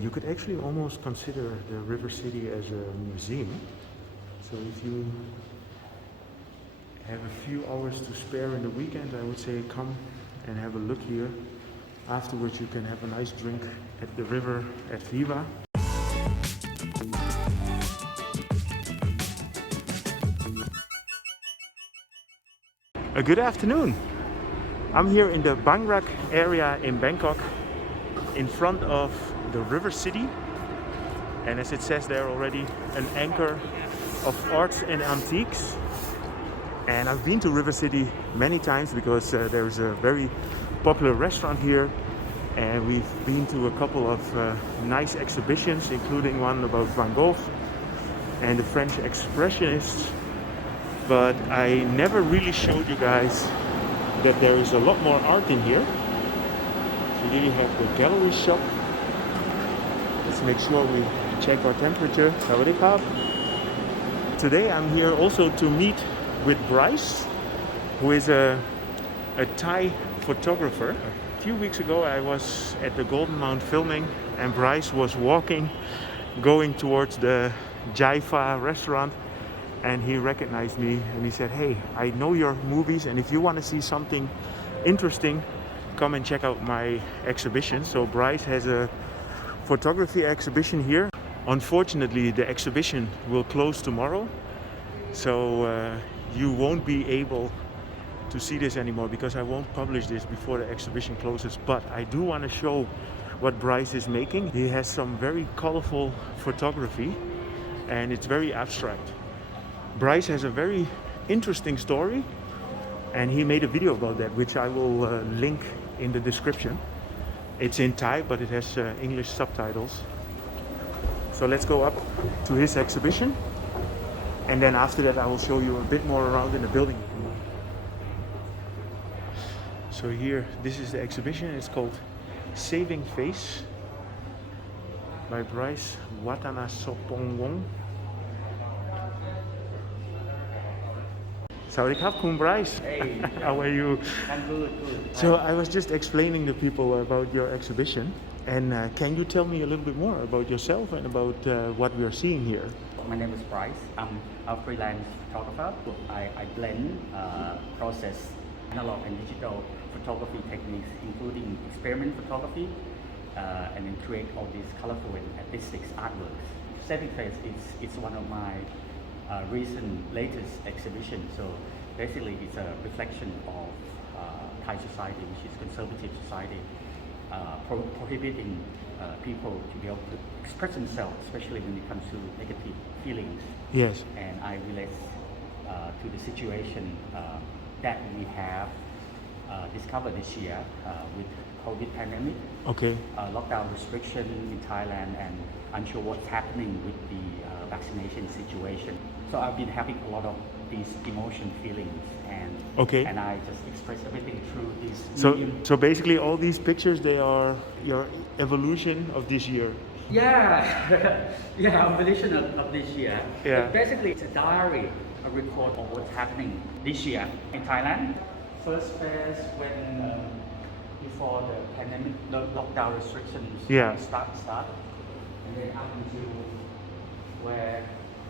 You could actually almost consider the Rivercity as a museum. So if you have a few hours to spare in the weekend, I would say come and have a look here. Afterwards you can have a nice drink at the river at Viva. A good afternoon. I'm here in the Bangrak area in Bangkok, in front of the Rivercity, and as it says there already, an anchor of arts and antiques. And I've been to Rivercity many times because there's a very popular restaurant here, and we've been to a couple of nice exhibitions, including one about Van Gogh and the French Expressionists. But I never really showed you guys that there is a lot more art in here. So here you have the gallery shop. Let's make sure we check our temperature. Sawadee krap. Today I'm here also to meet with BRYCE, who is a Thai photographer. A few weeks ago I was at the Golden Mount filming, and BRYCE was walking, going towards the Jaifa restaurant, and he recognized me and he said, "Hey, I know your movies, and if you want to see something interesting, come and check out my exhibition." So BRYCE has a photography exhibition here. Unfortunately, the exhibition will close tomorrow, so you won't be able to see this anymore because I won't publish this before the exhibition closes. But I do want to show what BRYCE is making. He has some very colorful photography, and it's very abstract. BRYCE has a very interesting story, and he made a video about that, which I will link in the description. It's in Thai, but it has English subtitles. So let's go up to his exhibition, and then after that I will show you a bit more around in the building. So here, this is the exhibition. It's called Saving Face by BRYCE Watanasoponwong. Sawadee krap, Kun BRYCE. Hey, how are you? I'm good. So I was just explaining to people about your exhibition, and can you tell me a little bit more about yourself and about what we are seeing here? My name is BRYCE. I'm a freelance photographer. I blend process analog and digital photography techniques, including experiment photography, and then create all these colorful and artistic artworks. Saving Face is one of my latest exhibition. So basically it's a reflection of Thai society, which is conservative society, prohibiting people to be able to express themselves, especially when it comes to negative feelings. Yes. And I relate to the situation that we have discovered this year with COVID pandemic. Okay. Lockdown restriction in Thailand, and unsure what's happening with the vaccination situation. So I've been having a lot of these emotion feelings, and I just express everything through this medium. So basically all these pictures, they are your evolution of this year. Yeah, evolution of this year. Yeah. But basically it's a diary, a record of what's happening this year in Thailand. First phase when before the pandemic, the lockdown restrictions start, and then up until where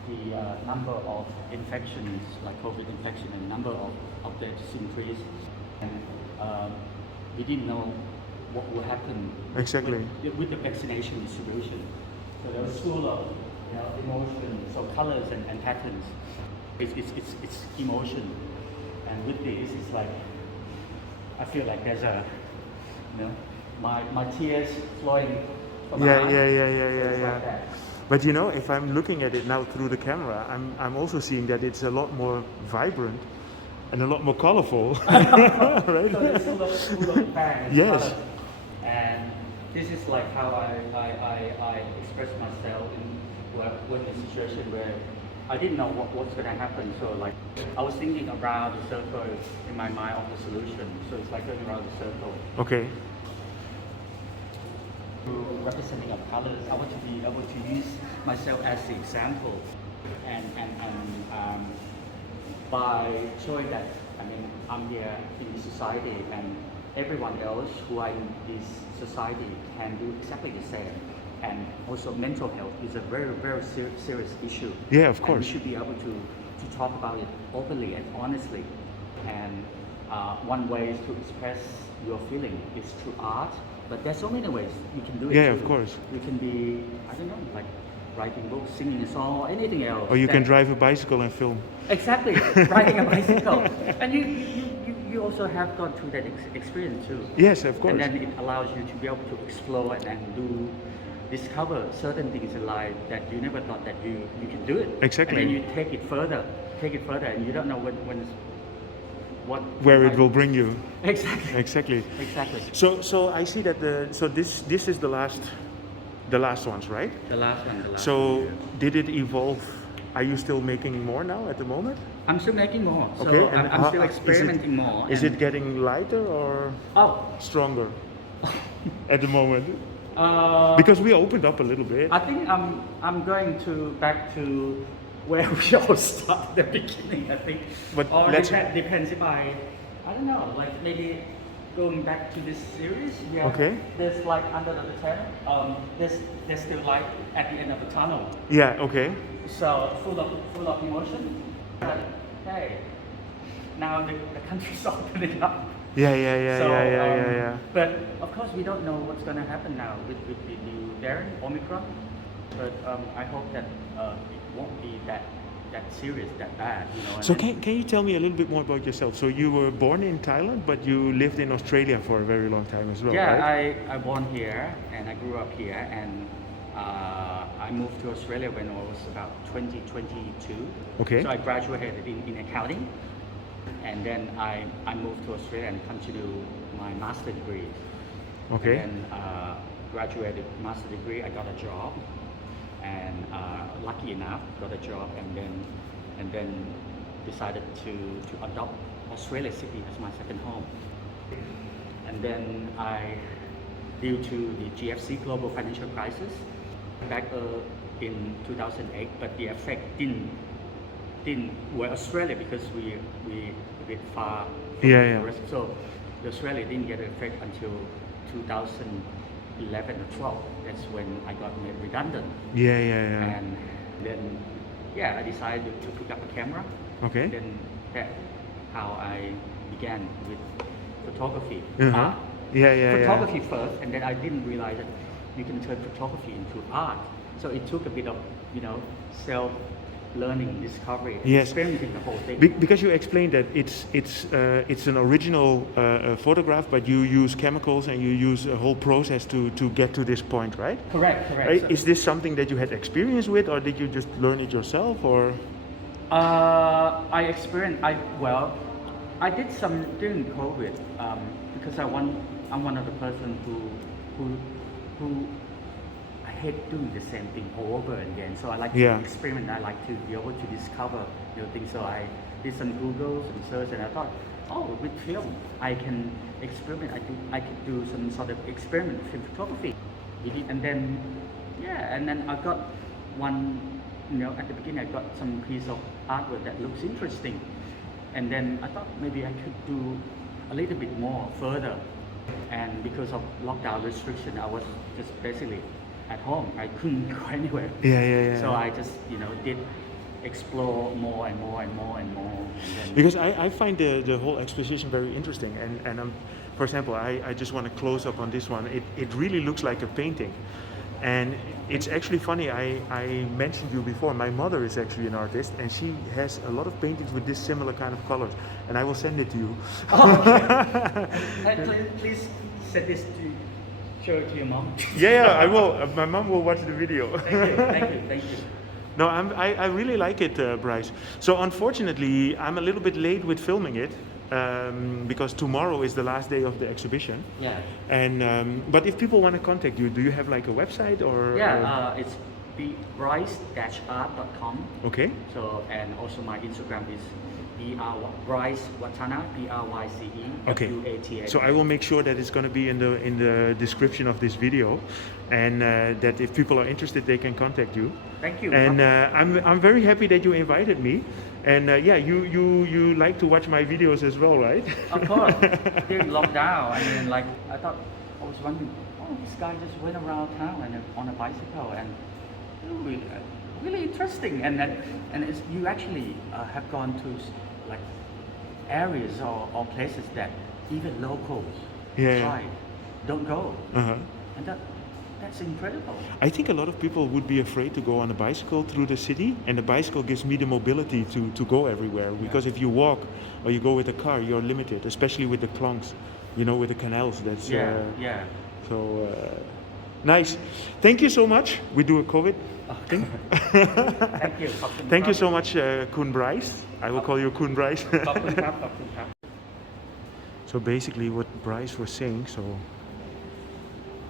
the number of infections, like COVID infection, and number of deaths increased, and we didn't know what will happen with the vaccination distribution. So there was full of emotion, so colors and patterns. It's emotion, and with this, it's like I feel like there's a my tears flowing from my eyes. Yeah. Like that. But you know, if I'm looking at it now through the camera, I'm also seeing that it's a lot more vibrant and a lot more colorful. Right? So it's full of bang and Yes. color. And this is like how I express myself when in a situation where I didn't know what's going to happen. So like I was thinking around the circle in my mind of the solution. So it's like going around the circle. Okay. Representing of colors, I want to be able to use myself as the example, and by showing that I'm here in this society, and everyone else who are in this society can do exactly the same, and also mental health is a very serious issue. Yeah, of And course. we should be able to talk about it openly and honestly. And one way to express your feeling is through art. But there's so many ways you can do it. Yeah, too. of course. You can be, I don't know, like writing books, singing a song, or anything else. Or you can that- drive a bicycle and film. Exactly, riding a bicycle. And you also have gone through that experience too. Yes, of course. And then it allows you to be able to explore and discover certain things in life that you never thought that you can do it. Exactly. And then you take it further, and you don't know what Where it will bring you. Exactly. Exactly. Exactly. So I see that this is the last ones, right? The last one. So did it evolve? Are you still making more now at the moment? I'm still making more. So Okay, and I'm still how- experimenting more. Is and- it getting lighter or Oh. stronger at the moment? Uh, Because we opened up a little bit. I think I'm going back to where we all started at the beginning. I think, But or let's- depends if I don't know, like maybe going back to this series. Yeah, Okay. There's like under the tunnel. There's still light at the end of the tunnel. Yeah. Okay. So full of emotion. But hey, now the country's opening up. Yeah. So, Yeah. But of course, we don't know what's going to happen now with the new variant, Omicron. But I hope that it won't be that serious, that bad. You know. and So then- can you tell me a little bit more about yourself? So you were born in Thailand, but you lived in Australia for a very long time as well, Yeah, right? I born here and I grew up here, and I moved to Australia when I was about 22. Okay. So I graduated in accounting, and then I moved to Australia and continued my master degree. Okay. And then graduated master degree, I got a job, and lucky enough got a job, and then decided to adopt Australia City as my second home. And then due to the GFC global financial crisis back in 2008, but the effect didn't were Australia because we a bit far from Yeah, the yeah. rest. So the Australia didn't get an effect until 2011 or 12. That's when I got made redundant. Yeah. And then I decided to pick up a camera. Okay. Then that's how I began with photography. Uh-huh. Art. Yeah. Photography first, and then I didn't realize that you can turn photography into art. So it took a bit of self-learning, discovery, Yes. experimenting the whole thing. Because you explained that it's an original photograph, but you use chemicals and you use a whole process to get to this point, right? Correct. So- Is this something that you had experience with, or did you just learn it yourself, or? I experienced. I did some during COVID because I'm one of the person who I hate doing the same thing over again. So I like to Yeah. experiment. I like to be able to discover new things. So I did some Googles and search, and I thought, with film I can experiment. I could do some sort of experiment with photography, and then I got one. At the beginning I got some piece of artwork that looks interesting, and then I thought maybe I could do a little bit more further. And because of lockdown restriction, I was just basically at home. I couldn't go anywhere. Yeah. So I just did explore more and more. And then, Because I find the whole exposition very interesting, and for example, I just want to close up on this one. It really looks like a painting, and it's actually funny. I mentioned you before. My mother is actually an artist, and she has a lot of paintings with this similar kind of colors, and I will send it to you. please send this to show it to your mom. Yeah, I will. My mom will watch the video. Thank you. No, I really like it, Bryce. So unfortunately, I'm a little bit late with filming it because tomorrow is the last day of the exhibition. Yeah. And but if people want to contact you, do you have like a website or? It's BRYCE-art.com. Okay. So, and also my Instagram is BRYCE Watanasoponwong, BRYCE Okay. WATA. So I will make sure that it's going to be in the description of this video, and that if people are interested, they can contact you. Thank you. And I'm very happy that you invited me. And you like to watch my videos as well, right? Of course, during lockdown, I thought, I was wondering, oh, this guy just went around town and on a bicycle, and really, really interesting. And it's, you actually have gone to like areas or places that even locals Thai don't go, and that's incredible. I think a lot of people would be afraid to go on a bicycle through the city, and the bicycle gives me the mobility to go everywhere. Because if you walk or you go with a car, you're limited, especially with the klongs, you know, with the canals. That's So nice. Thank you so much. We do a COVID thing. Thank you. Thank you so much, Kun Bryce. I will call you Kun Bryce. So basically, what Bryce was saying. So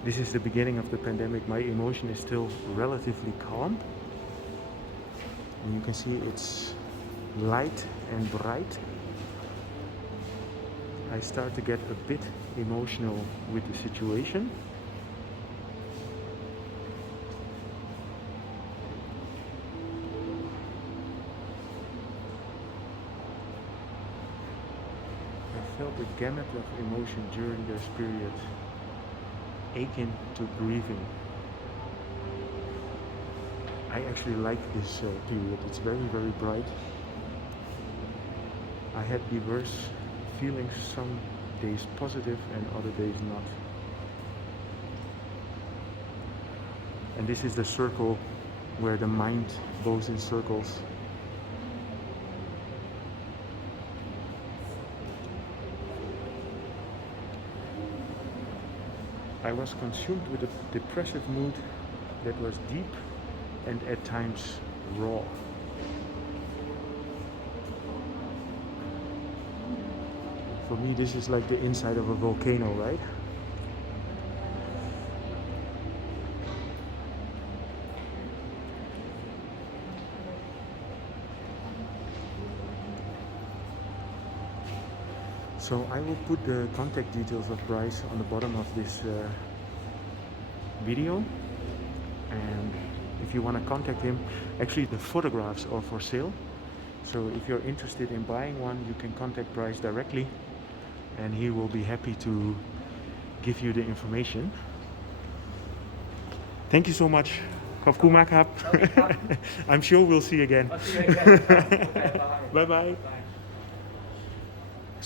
this is the beginning of the pandemic. My emotion is still relatively calm. And you can see it's light and bright. I start to get a bit emotional with the situation. I felt a gamut of emotion during this period. Aching to grieving. I actually like this period. It's very, very bright. I had diverse feelings, some days positive and other days not. And this is the circle where the mind goes in circles. I was consumed with a depressive mood that was deep and at times raw. For me, this is like the inside of a volcano, right? So I will put the contact details of Bryce on the bottom of this video, and if you want to contact him, actually the photographs are for sale. So if you're interested in buying one, you can contact Bryce directly, and he will be happy to give you the information. Thank you so much. ขอบคุณมากครับ I'm sure we'll see you again. Bye bye.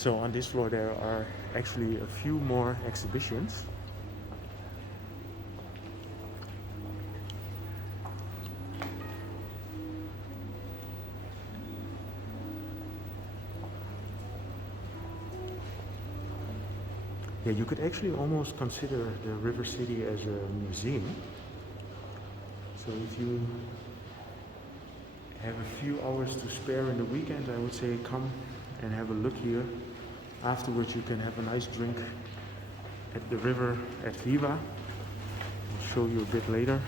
So on this floor there are actually a few more exhibitions. Yeah, you could actually almost consider the Rivercity as a museum. So if you have a few hours to spare in the weekend, I would say come and have a look here. Afterwards you can have a nice drink at the river at Viva. I'll show you a bit later.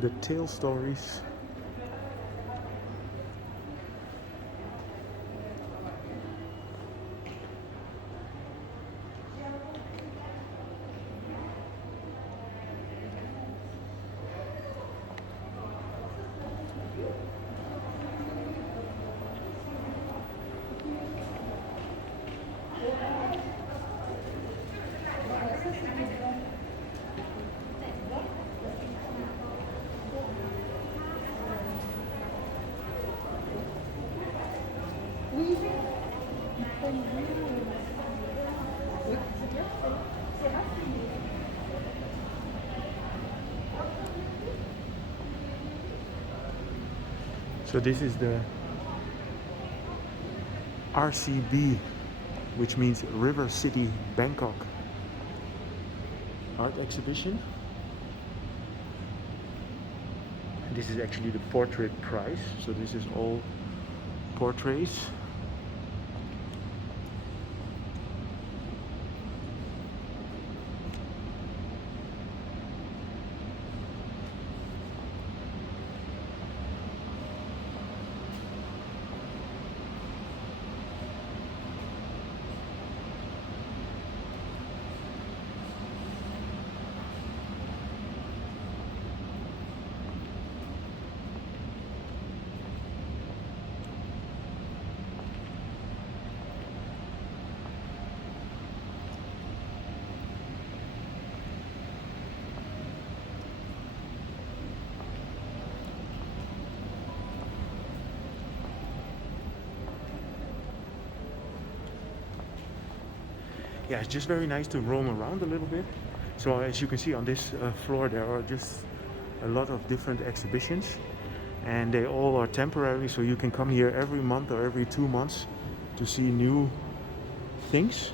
The tale stories. So this is the RCB, which means Rivercity Bangkok art exhibition. This is actually the portrait prize, so this is all portraits. Yeah, it's just very nice to roam around a little bit. So as you can see on this floor, there are just a lot of different exhibitions, and they all are temporary, so you can come here every month or every 2 months to see new things.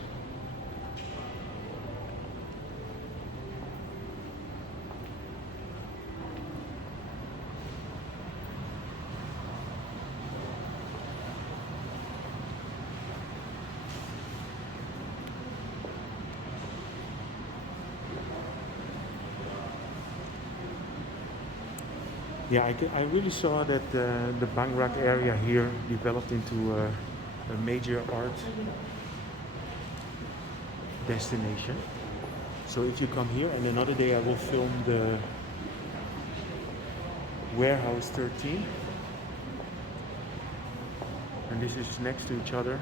Yeah, I really saw that the Bangrak area here developed into a major art destination. So if you come here, and another day I will film the Warehouse 13. And this is next to each other.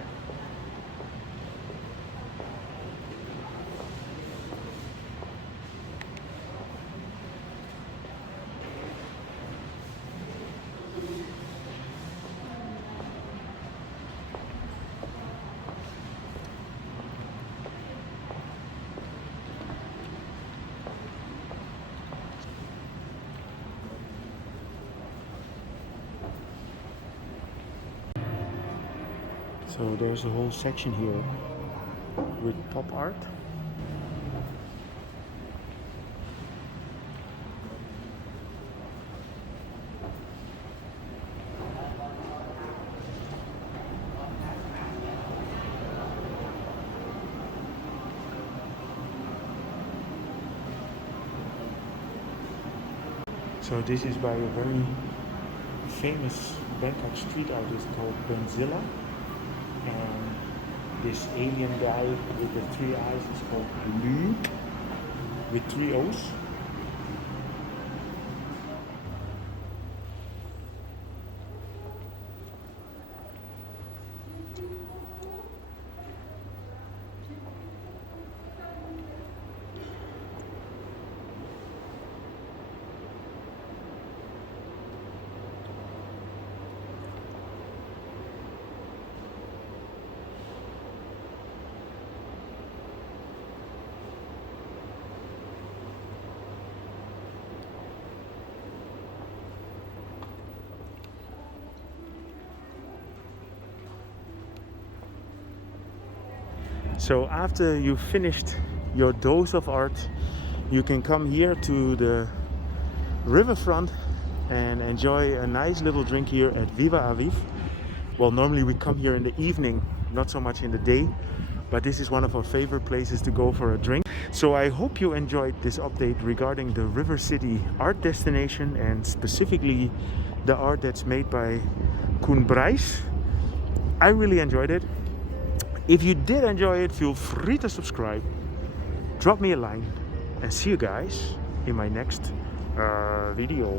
So there's a whole section here with pop art. So this is by a very famous Bangkok street artist called Benzilla. And this alien guy with the 3 eyes is called Loook, with 3 O's. So after you've finished your dose of art, you can come here to the riverfront and enjoy a nice little drink here at Viva Aviv. Well, normally we come here in the evening, not so much in the day, but this is one of our favorite places to go for a drink. So I hope you enjoyed this update regarding the Rivercity art destination, and specifically the art that's made by BRYCE. I really enjoyed it. If you did enjoy it, feel free to subscribe, drop me a line, and see you guys in my next video.